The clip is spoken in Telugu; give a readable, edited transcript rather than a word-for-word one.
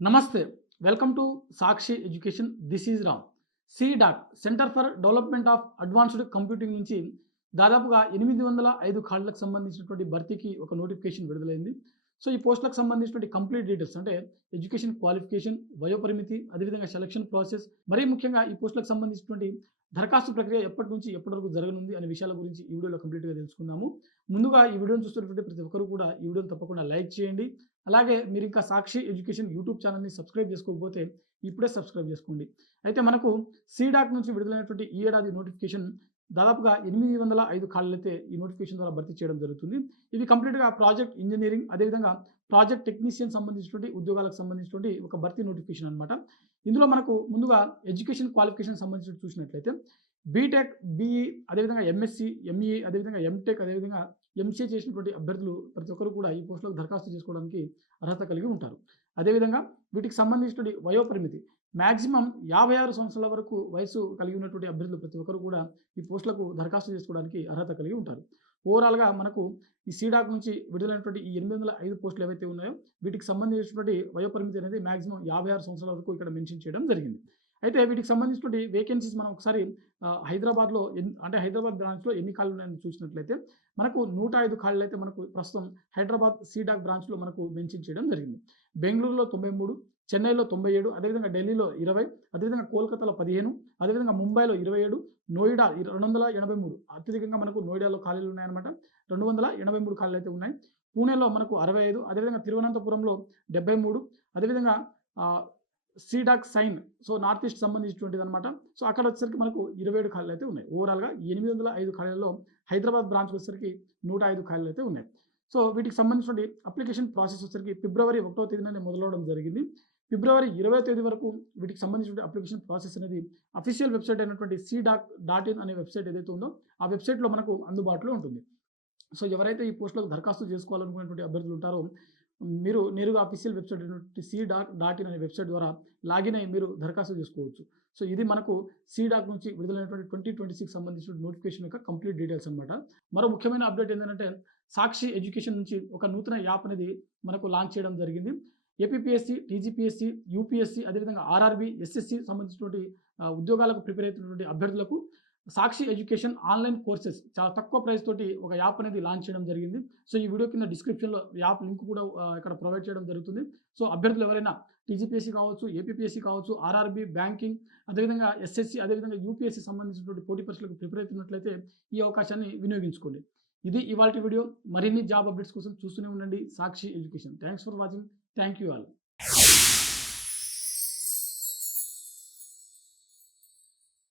నమస్తే. Welcome to Sakshi education. This is Ram. C-DAC centre for development of advanced computing నుంచి దాదాపుగా 805 ఖాళీలకు సంబంధించినటువంటి భర్తీకి ఒక నోటిఫికేషన్ విడుదలైంది. సో, ఈ పోస్టులకు సంబంధించినటువంటి కంప్లీట్ డీటెయిల్స్ అంటే ఎడ్యుకేషన్ క్వాలిఫికేషన్, వయోపరిమితి, అదేవిధంగా సెలక్షన్ ప్రాసెస్, మరీ ముఖ్యంగా ఈ పోస్టులకు సంబంధించినటువంటి దరఖాస్తు ప్రక్రియ ఎప్పటి నుంచి ఎప్పటి వరకు జరగనుంది అనే విషయాల గురించి ఈ వీడియోలో కంప్లీట్‌గా తెలుసుకుందాము. ముందుగా ఈ వీడియోని చూస్తున్నటువంటి ప్రతి ఒక్కరు కూడా ఈ వీడియోని తప్పకుండా లైక్ చేయండి. అలాగే మీరు ఇంకా సాక్షి ఎడ్యుకేషన్ యూట్యూబ్ ఛానల్‌ని సబ్స్క్రైబ్ చేసుకోకపోతే ఇప్పుడే సబ్స్క్రైబ్ చేసుకోండి. అయితే మనకు సీడాక్ నుంచి విడుదలైనటువంటి ఈ ఏడాది నోటిఫికేషన్ దాదాపుగా 805 ఖాళీలైతే ఈ నోటిఫికేషన్ ద్వారా భర్తీ చేయడం జరుగుతుంది. ఇవి కంప్లీట్‌గా ప్రాజెక్ట్ ఇంజినీరింగ్, అదేవిధంగా ప్రాజెక్ట్ టెక్నీషియన్ సంబంధించినటువంటి ఉద్యోగాలకు సంబంధించినటువంటి ఒక భర్తీ నోటిఫికేషన్ అనమాట. ఇందులో మనకు ముందుగా ఎడ్యుకేషన్ క్వాలిఫికేషన్ సంబంధించి చూసినట్లయితే బీటెక్, బీఈ, అదేవిధంగా ఎంఎస్సీ, ఎంఈఏ, అదేవిధంగా ఎంటెక్, అదేవిధంగా ఎంసీఏ చేసినటువంటి అభ్యర్థులు ప్రతి ఒక్కరు కూడా ఈ పోస్టులకు దరఖాస్తు చేసుకోవడానికి అర్హత కలిగి ఉంటారు. అదేవిధంగా వీటికి సంబంధించినటువంటి వయోపరిమితి మాక్సిమం 56 సంవత్సరాల వరకు వయసు కలిగి ఉన్నటువంటి అభ్యర్థులు ప్రతి ఒక్కరు కూడా ఈ పోస్టులకు దరఖాస్తు చేసుకోవడానికి అర్హత కలిగి ఉంటారు. ఓవరాల్‌గా మనకు ఈ సీడాక్ నుంచి విడుదలైనటువంటి ఈ 805 పోస్టులు ఏవైతే ఉన్నాయో వీటికి సంబంధించినటువంటి వయోపరిమితి అనేది మాక్సిమం 56 సంవత్సరాల వరకు ఇక్కడ మెన్షన్ చేయడం జరిగింది. అయితే వీటికి సంబంధించినటువంటి వేకెన్సీస్ మనం ఒకసారి హైదరాబాద్‌లో అంటే హైదరాబాద్ బ్రాంచ్‌లో ఎన్ని ఖాళీలు ఉన్నాయని చూసినట్లయితే మనకు 105 ఖాళీలైతే మనకు ప్రస్తుతం హైదరాబాద్ సీడాక్ బ్రాంచ్‌లో మనకు మెన్షన్ చేయడం జరిగింది. బెంగుళూరులో 93, చెన్నైలో 97, అదేవిధంగా ఢిల్లీలో 20, అదేవిధంగా కోల్కతాలో 15, అదేవిధంగా ముంబైలో 27, నోయిడా 283, అత్యధికంగా మనకు నోయిడాలో ఖాళీలు ఉన్నాయన్నమాట. 283 ఖాళీలైతే ఉన్నాయి. పూణేలో మనకు 65, అదేవిధంగా తిరువనంతపురంలో 73, అదేవిధంగా ఆహ్, సీడాక్ సైన్, సో నార్త్ ఈస్ట్ సంబంధించినటువంటిదనమాట. సో అక్కడ వచ్చేసరికి మనకు 27 ఖాళీలైతే ఉన్నాయి. ఓవరాల్‌గా 805 ఖాళీలలో హైదరాబాద్ బ్రాంచ్‌కి వచ్చేసరికి 105 ఖాళీలైతే ఉన్నాయి. సో వీటికి సంబంధించినటువంటి అప్లికేషన్ ప్రాసెస్ వచ్చేసరికి ఫిబ్రవరి 1వ తేదీన మొదలవ్వడం జరిగింది. ఫిబ్రవరి 20వ తేదీ వరకు వీటికి సంబంధించిన అప్లికేషన్ ప్రాసెస్ అనేది అఫీషియల్ వెబ్‌సైట్ అయినటువంటి cdac.in అనే వెబ్‌సైట్ ఏదైతే ఉందో ఆ వెబ్‌సైట్‌లో మనకు అందుబాటులో ఉంటుంది. సో ఎవరైతే ఈ పోస్టులకు దరఖాస్తు చేసుకోవాలనుకునేటువంటి అభ్యర్థులు ఉంటారో మీరు నేరుగా అఫీషియల్ వెబ్‌సైట్ అయినటువంటి cdac.in అనే వెబ్‌సైట్ ద్వారా లాగిన్ అయ్యి మీరు దరఖాస్తు చేసుకోవచ్చు. సో ఇది మనకు సీడాక్ నుంచి విడుదలైనటువంటి 2026 సంబంధించిన నోటిఫికేషన్ యొక్క కంప్లీట్ డీటెయిల్స్ అనమాట. మరో ముఖ్యమైన అప్డేట్ ఏంటంటే సాక్షి ఎడ్యుకేషన్ నుంచి ఒక నూతన యాప్ అనేది మనకు లాంచ్ చేయడం జరిగింది. ఏపీపీఎస్సీ, టీజీపీఎస్సీ, యూపీఎస్సీ, అదేవిధంగా ఆర్ఆర్బీ, ఎస్ఎస్సీ సంబంధించినటువంటి ఉద్యోగాలకు ప్రిపేర్ అవుతున్నటువంటి అభ్యర్థులకు సాక్షి ఎడ్యుకేషన్ ఆన్‌లైన్ కోర్సెస్ చాలా తక్కువ ప్రైస్ తోటి ఒక యాప్ అనేది లాంచ్ చేయడం జరిగింది. సో ఈ వీడియో కింద డిస్క్రిప్షన్‌లో యాప్ లింక్ కూడా ఇక్కడ ప్రొవైడ్ చేయడం జరుగుతుంది. సో అభ్యర్థులు ఎవరైనా టీజీపీఎస్సీ కావచ్చు, ఏపీపీఎస్సీ కావచ్చు, ఆర్ఆర్బీ, బ్యాంకింగ్, అదేవిధంగా ఎస్ఎస్సీ, అదేవిధంగా యూపీఎస్సీ సంబంధించినటువంటి పోటీ పరీక్షలకు ప్రిపేర్ అవుతున్నట్లయితే ఈ అవకాశాన్ని వినియోగించుకోండి. ఇది ఇవాల్టి వీడియో. మరిన్ని జాబ్ అప్డేట్స్ కోసం చూస్తూనే ఉండండి Sakshi education. Thanks for watching. Thank you all.